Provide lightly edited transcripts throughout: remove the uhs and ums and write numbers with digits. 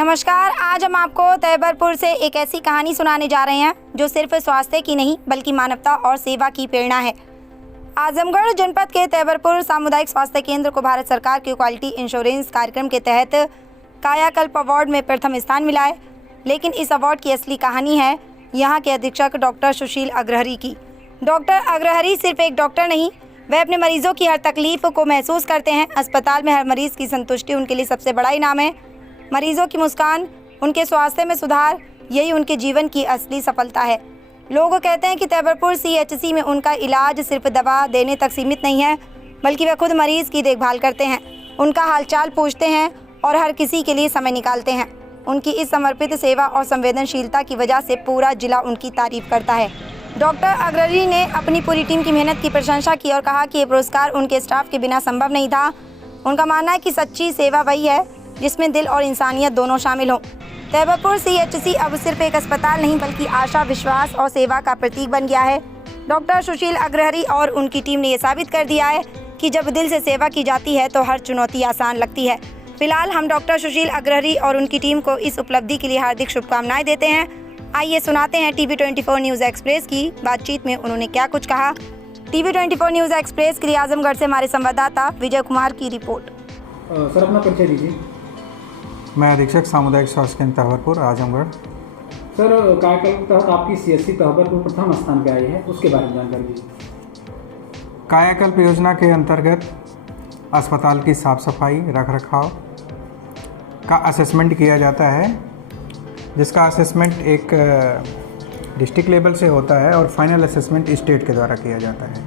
नमस्कार, आज हम आपको तैयबरपुर से एक ऐसी कहानी सुनाने जा रहे हैं जो सिर्फ स्वास्थ्य की नहीं बल्कि मानवता और सेवा की प्रेरणा है। आजमगढ़ जनपद के तैयबरपुर सामुदायिक स्वास्थ्य केंद्र को भारत सरकार के क्वालिटी इंश्योरेंस कार्यक्रम के तहत कायाकल्प अवार्ड में प्रथम स्थान मिला है। लेकिन इस अवार्ड की असली कहानी है यहाँ के अधीक्षक डॉक्टर सुशील अग्रहरी की। डॉक्टर अग्रहरी सिर्फ एक डॉक्टर नहीं, वे अपने मरीजों की हर तकलीफ को महसूस करते हैं। अस्पताल में हर मरीज की संतुष्टि उनके लिए सबसे बड़ा इनाम है। मरीजों की मुस्कान, उनके स्वास्थ्य में सुधार, यही उनके जीवन की असली सफलता है। लोग कहते हैं कि तैयबरपुर CHC में उनका इलाज सिर्फ दवा देने तक सीमित नहीं है, बल्कि वे खुद मरीज की देखभाल करते हैं, उनका हालचाल पूछते हैं और हर किसी के लिए समय निकालते हैं। उनकी इस समर्पित सेवा और संवेदनशीलता की वजह से पूरा जिला उनकी तारीफ करता है। डॉक्टर अग्रहरी ने अपनी पूरी टीम की मेहनत की प्रशंसा की और कहा कि ये पुरस्कार उनके स्टाफ के बिना संभव नहीं था। उनका मानना है कि सच्ची सेवा वही है जिसमें दिल और इंसानियत दोनों शामिल हों। तैयबरपुर CHC अब सिर्फ एक अस्पताल नहीं बल्कि आशा, विश्वास और सेवा का प्रतीक बन गया है। डॉक्टर सुशील अग्रहरी और उनकी टीम ने ये साबित कर दिया है कि जब दिल से सेवा की जाती है तो हर चुनौती आसान लगती है। फिलहाल हम डॉक्टर सुशील अग्रहरी और उनकी टीम को इस उपलब्धि के लिए हार्दिक शुभकामनाएं देते हैं। आइए सुनाते हैं TV24 न्यूज़ एक्सप्रेस की बातचीत में उन्होंने क्या कुछ कहा। TV24 न्यूज़ एक्सप्रेस के लिए आजमगढ़ से हमारे संवाददाता विजय कुमार की रिपोर्ट। सर, अपना परिचय दीजिए। मैं अधीक्षक सामुदायिक स्वास्थ्य केंद्र तैयबरपुर आजमगढ़। सर, कायाकल्प तहत आपकी CHC तैयबरपुर प्रथम स्थान पे आई है, उसके बारे में जानकारी दीजिए। कायाकल्प योजना के अंतर्गत अस्पताल की साफ सफाई, रख रखाव का असेसमेंट किया जाता है, जिसका असेसमेंट एक डिस्ट्रिक्ट लेवल से होता है और फाइनल असेसमेंट स्टेट के द्वारा किया जाता है।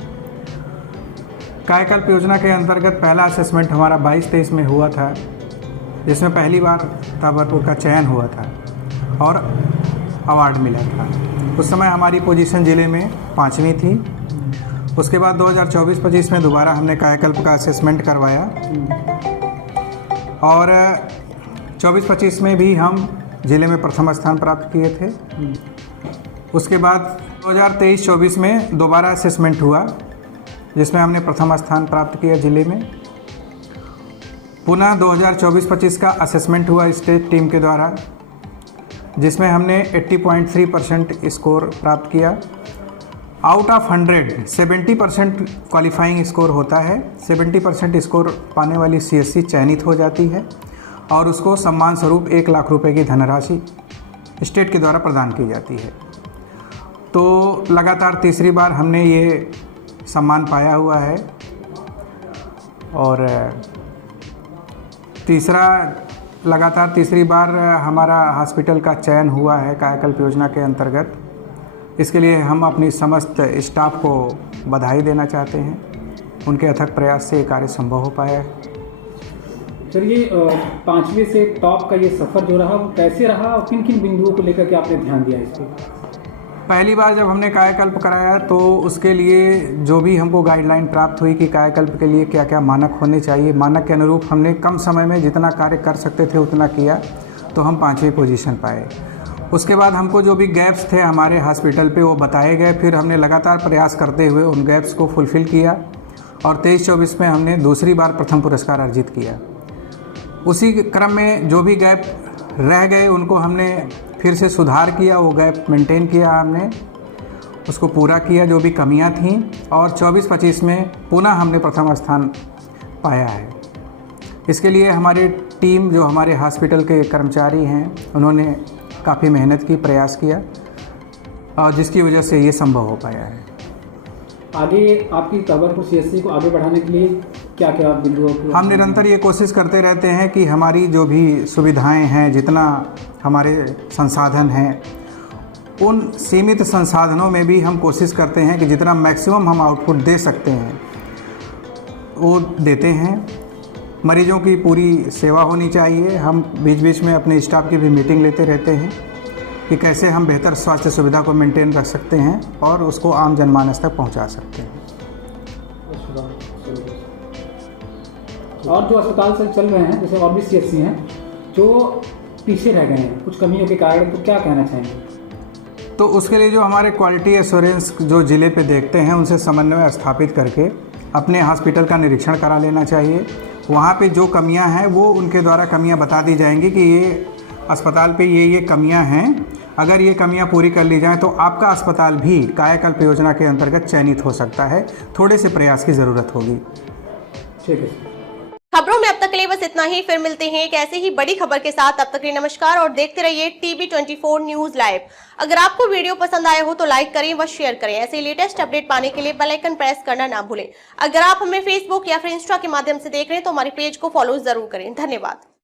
कायाकल्प योजना के अंतर्गत पहला असेसमेंट हमारा 22-23 में हुआ था, जिसमें पहली बार तैयबरपुर का चयन हुआ था और अवार्ड मिला था। उस समय हमारी पोजीशन ज़िले में 5वीं थी। उसके बाद 2024-25 में दोबारा हमने कायाकल्प का असेसमेंट करवाया और 24-25 में भी हम ज़िले में प्रथम स्थान प्राप्त किए थे। उसके बाद 2023-24 में दोबारा असेसमेंट हुआ, जिसमें हमने प्रथम स्थान प्राप्त किया ज़िले में। पुनः 2024-25 का असेसमेंट हुआ स्टेट टीम के द्वारा, जिसमें हमने 80.3% स्कोर प्राप्त किया। आउट ऑफ 100 70% क्वालिफाइंग स्कोर होता है। 70% स्कोर पाने वाली CHC चयनित हो जाती है और उसको सम्मान स्वरूप 1 लाख रुपए की धनराशि स्टेट के द्वारा प्रदान की जाती है। तो लगातार तीसरी बार हमने ये सम्मान पाया हुआ है और लगातार तीसरी बार हमारा हॉस्पिटल का चयन हुआ है कायाकल्प योजना के अंतर्गत। इसके लिए हम अपनी समस्त स्टाफ को बधाई देना चाहते हैं। उनके अथक प्रयास से ये कार्य संभव हो पाया है। सर, ये 5वीं से टॉप का ये सफ़र जो रहा वो कैसे रहा और किन किन बिंदुओं को लेकर के आपने ध्यान दिया इस पर? पहली बार जब हमने कायाकल्प कराया तो उसके लिए जो भी हमको गाइडलाइन प्राप्त हुई कि कायाकल्प के लिए क्या क्या मानक होने चाहिए, मानक के अनुरूप हमने कम समय में जितना कार्य कर सकते थे उतना किया, तो हम 5वीं पोजीशन पाए। उसके बाद हमको जो भी गैप्स थे हमारे हॉस्पिटल पे वो बताए गए, फिर हमने लगातार प्रयास करते हुए उन गैप्स को फुलफ़िल किया और 23-24 में हमने दूसरी बार प्रथम पुरस्कार अर्जित किया। उसी क्रम में जो भी गैप रह गए उनको हमने फिर से सुधार किया, वो गैप मेंटेन किया, हमने उसको पूरा किया जो भी कमियां थीं और 24-25 में पुनः हमने प्रथम स्थान पाया है। इसके लिए हमारी टीम, जो हमारे हॉस्पिटल के कर्मचारी हैं, उन्होंने काफ़ी मेहनत की, प्रयास किया और जिसकी वजह से ये संभव हो पाया है। आगे आपकी तैयबरपुर CHC को आगे बढ़ाने के लिए क्या क्या बिंदुओं को हम निरंतर ये कोशिश करते रहते हैं कि हमारी जो भी सुविधाएं हैं, जितना हमारे संसाधन हैं, उन सीमित संसाधनों में भी हम कोशिश करते हैं कि जितना मैक्सिमम हम आउटपुट दे सकते हैं वो देते हैं। मरीजों की पूरी सेवा होनी चाहिए। हम बीच बीच में अपने स्टाफ की भी मीटिंग लेते रहते हैं कि कैसे हम बेहतर स्वास्थ्य सुविधा को मेंटेन रख सकते हैं और उसको आम जनमानस तक पहुंचा सकते हैं। और जो अस्पताल से चल रहे हैं, जैसे और भी CHC हैं जो पीछे रह गए हैं कुछ कमियों के कारण, तो क्या कहना चाहेंगे? तो उसके लिए जो हमारे क्वालिटी एश्योरेंस जो ज़िले पे देखते हैं, उनसे समन्वय स्थापित करके अपने हॉस्पिटल का निरीक्षण करा लेना चाहिए। वहाँ पे जो कमियां हैं वो उनके द्वारा कमियां बता दी जाएंगी कि ये अस्पताल पे ये कमियां हैं, अगर ये कमियां पूरी कर ली जाएं तो आपका अस्पताल भी कायाकल्प योजना के अंतर्गत चयनित हो सकता है। थोड़े से प्रयास की ज़रूरत होगी। ठीक है सर। खबरों में अब तक के लिए बस इतना ही। फिर मिलते हैं एक ऐसी ही बड़ी खबर के साथ। तब तक के लिए नमस्कार और देखते रहिए TV24 न्यूज लाइव। अगर आपको वीडियो पसंद आया हो तो लाइक करें व शेयर करें। ऐसे लेटेस्ट अपडेट पाने के लिए बेल आइकन प्रेस करना ना भूलें। अगर आप हमें फेसबुक या फिर इंस्टा के माध्यम से देख रहे हैं तो हमारे पेज को फॉलो जरूर करें। धन्यवाद।